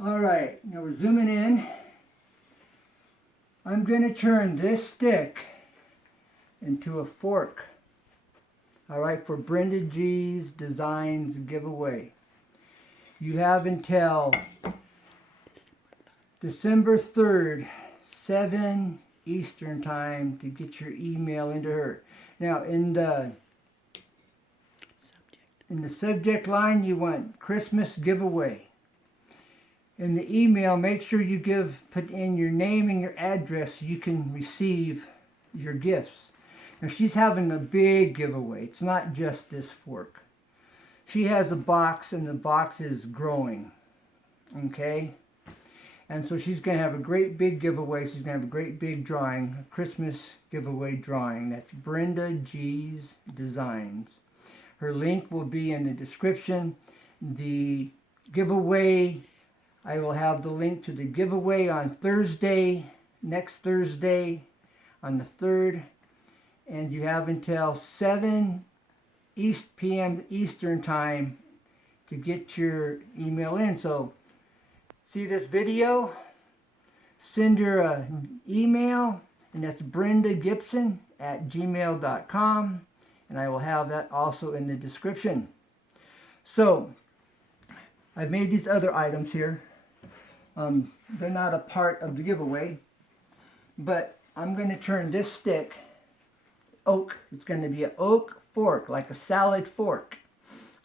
Alright, now we're zooming in. I'm going to turn this stick into a fork. Alright, for Brenda G's Designs giveaway. You have until December 3rd, 7 Eastern time to get your email into her. Now in the subject line you want Christmas giveaway. In the email, make sure you put in your name and your address so you can receive your gifts. Now she's having a big giveaway. It's not just this fork. She has a box and the box is growing. Okay? And so she's going to have a great big giveaway. She's going to have a great big drawing, a Christmas giveaway drawing. That's Brenda G's Designs. Her link will be in the description. The giveaway, I will have the link to the giveaway on Thursday, next Thursday, on the 3rd. And you have until 7 p.m. Eastern time to get your email in. So, see this video? Send her an email, and that's brendagibson@gmail.com. And I will have that also in the description. So, I've made these other items here. They're not a part of the giveaway, but I'm going to turn this stick oak. It's going to be an oak fork, like a salad fork.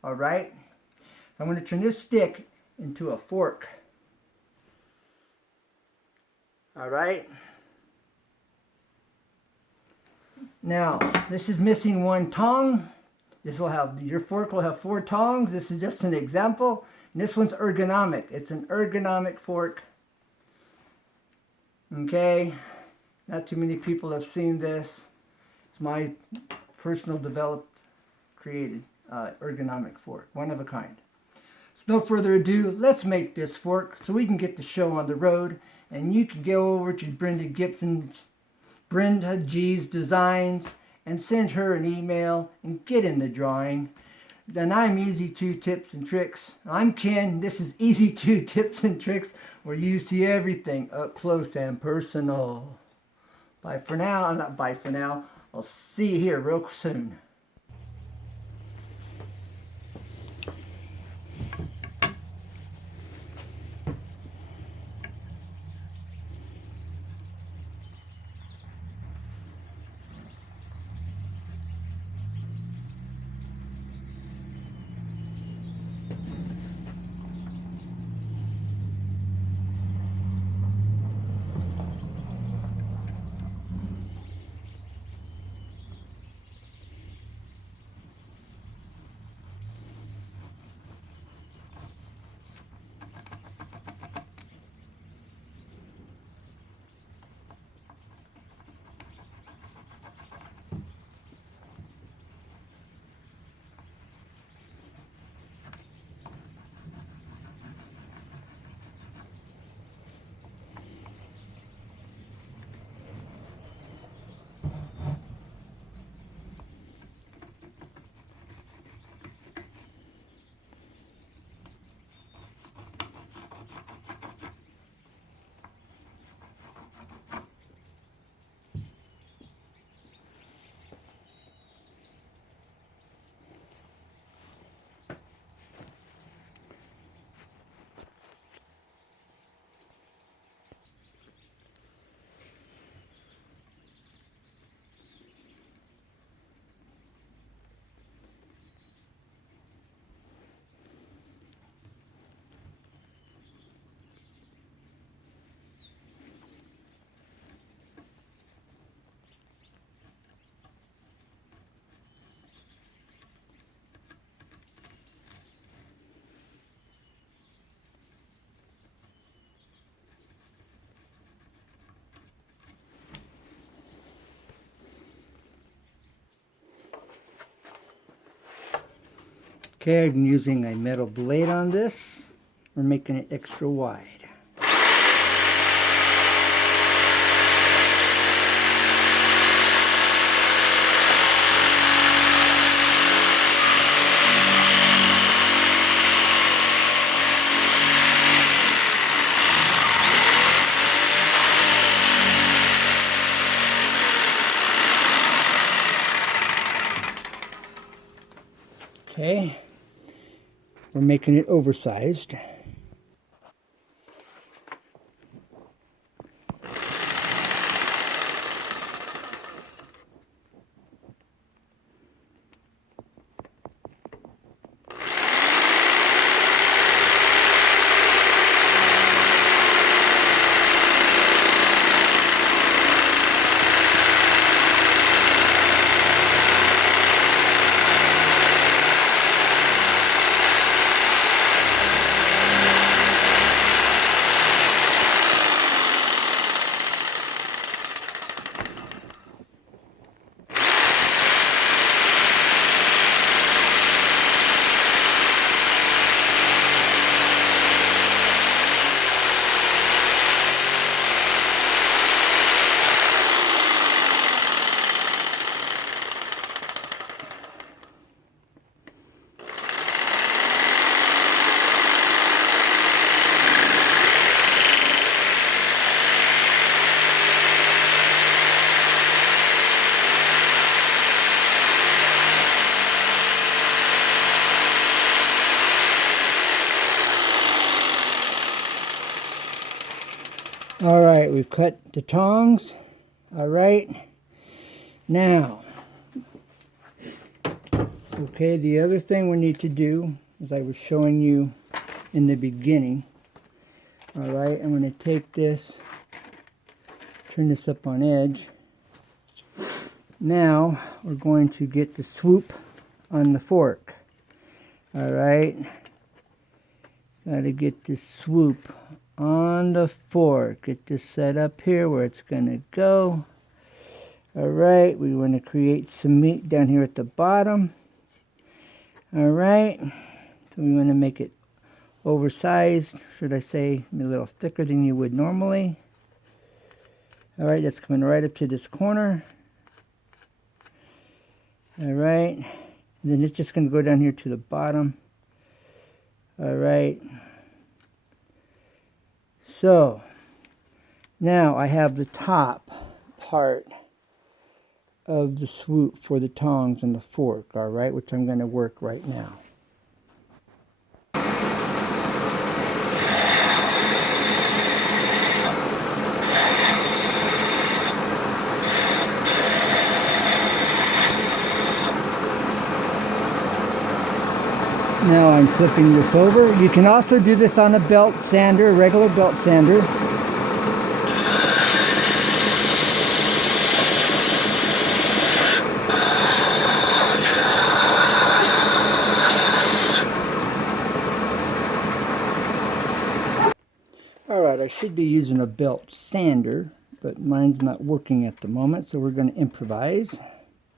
All right? I'm going to turn this stick into a fork. All right? Now, this is missing one tong. Your fork will have 4 tongs. This is just an example. And this one's ergonomic. It's an ergonomic fork. Okay? Not too many people have seen this. It's my personal developed, created ergonomic fork. One of a kind. So no further ado, let's make this fork so we can get the show on the road. And you can go over to Brenda G's Designs and send her an email and get in the drawing. Then I'm Easy2 Tips and Tricks. I'm Ken. This is Easy2 Tips and Tricks, where you see everything up close and personal. Bye for now. Not bye for now. I'll see you here real soon. Okay, I'm using a metal blade on this. We're making it extra wide. We're making it oversized. Alright, we've cut the tongs. Alright, now, okay, the other thing we need to do, as I was showing you in the beginning, alright, I'm going to take this, turn this up on edge. Now, we're going to get the swoop on the fork. Alright, got to get the swoop on the fork. Get this set up here where it's going to go. Alright, we want to create some meat down here at the bottom. Alright, so we want to make it oversized, should I say a little thicker than you would normally. Alright, that's coming right up to this corner. Alright, and then it's just going to go down here to the bottom. Alright. So, now I have the top part of the swoop for the tongs and the fork, alright, which I'm going to work right now. Now I'm flipping this over. You can also do this on a belt sander, a regular belt sander. Alright, I should be using a belt sander, but mine's not working at the moment, so we're going to improvise.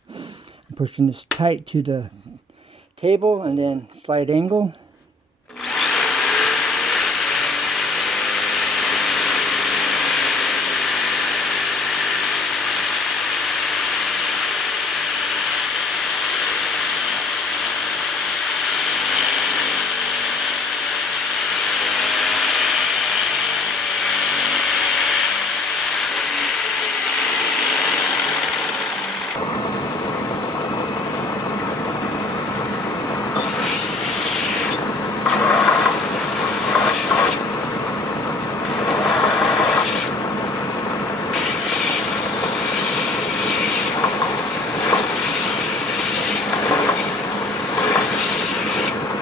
I'm pushing this tight to the table and then slight angle.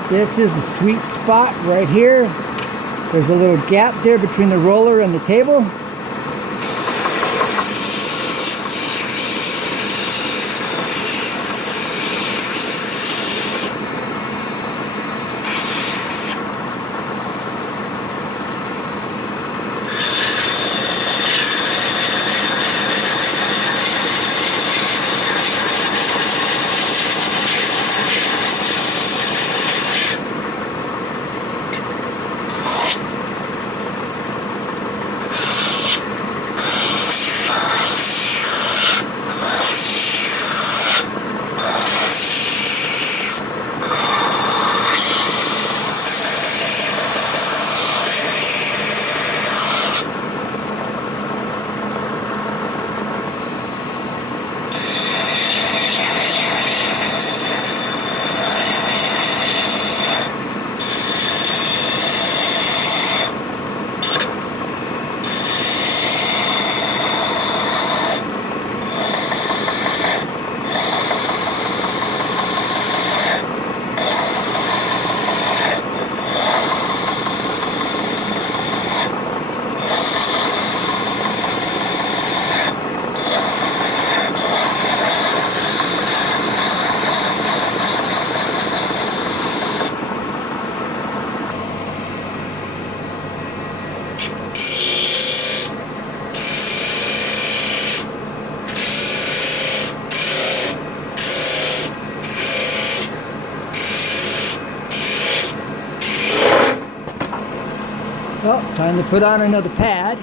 This is a sweet spot right here. There's a little gap there between the roller and the table. Well, time to put on another pad.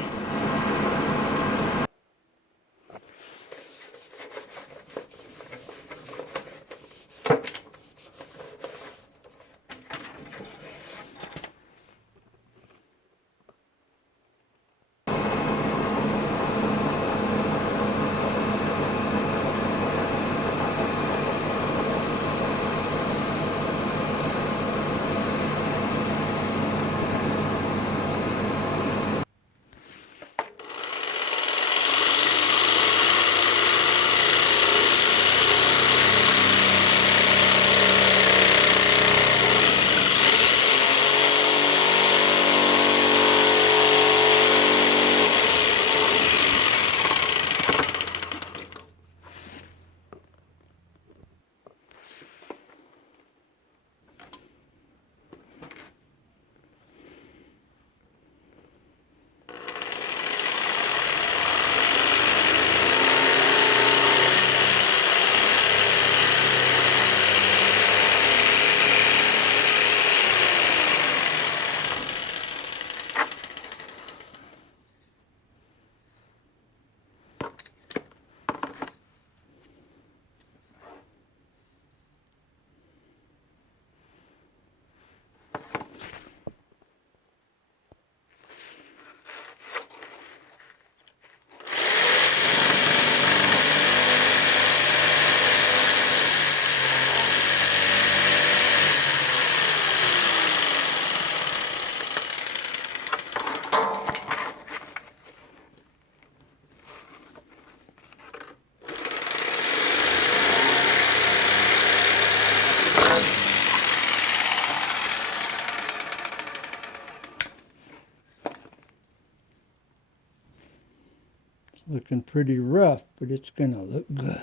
Looking pretty rough, but it's gonna look good.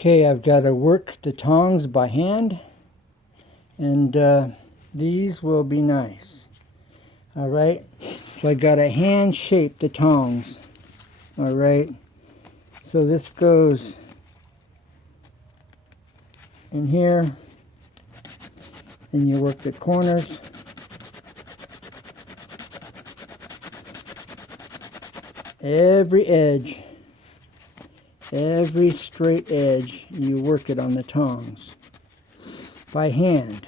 Okay, I've got to work the tongs by hand, and these will be nice. All right, so I got to hand shape the tongs. All right, so this goes in here, and you work the corners. Every edge. Every straight edge, you work it on the tongs by hand.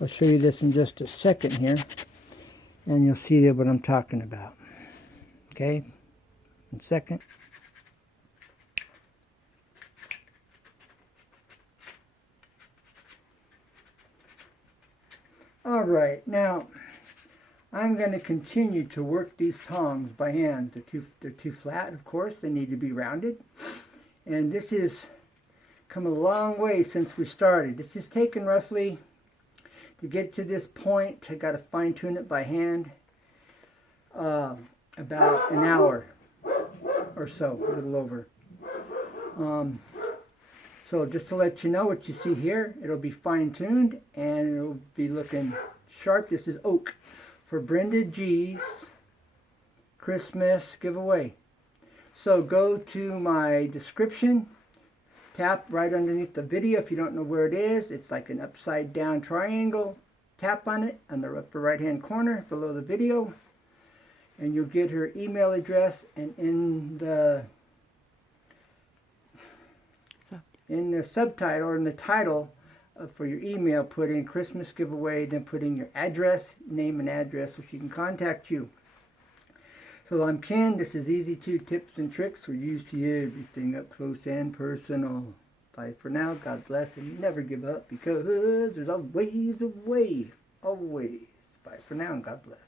I'll show you this in just a second here, and you'll see what I'm talking about. Okay, 1 second. Alright, now I'm going to continue to work these tongs by hand. They're too flat, of course. They need to be rounded. And this is come a long way since we started. This has taken roughly, to get to this point, I got to fine tune it by hand, about an hour or so, a little over. So just to let you know what you see here, it'll be fine tuned and it'll be looking sharp. This is oak for Brenda G's Christmas giveaway. So go to my description, tap right underneath the video if you don't know where it is. It's like an upside down triangle. Tap on it on the upper right hand corner below the video and you'll get her email address, and in the subtitle or in the title for your email, put in Christmas giveaway, then put in your address, name and address so she can contact you. So I'm Ken. This is Easy 2 Tips and Tricks. We're used to everything up close and personal. Bye for now. God bless, and never give up because there's always a way. Always. Bye for now and God bless.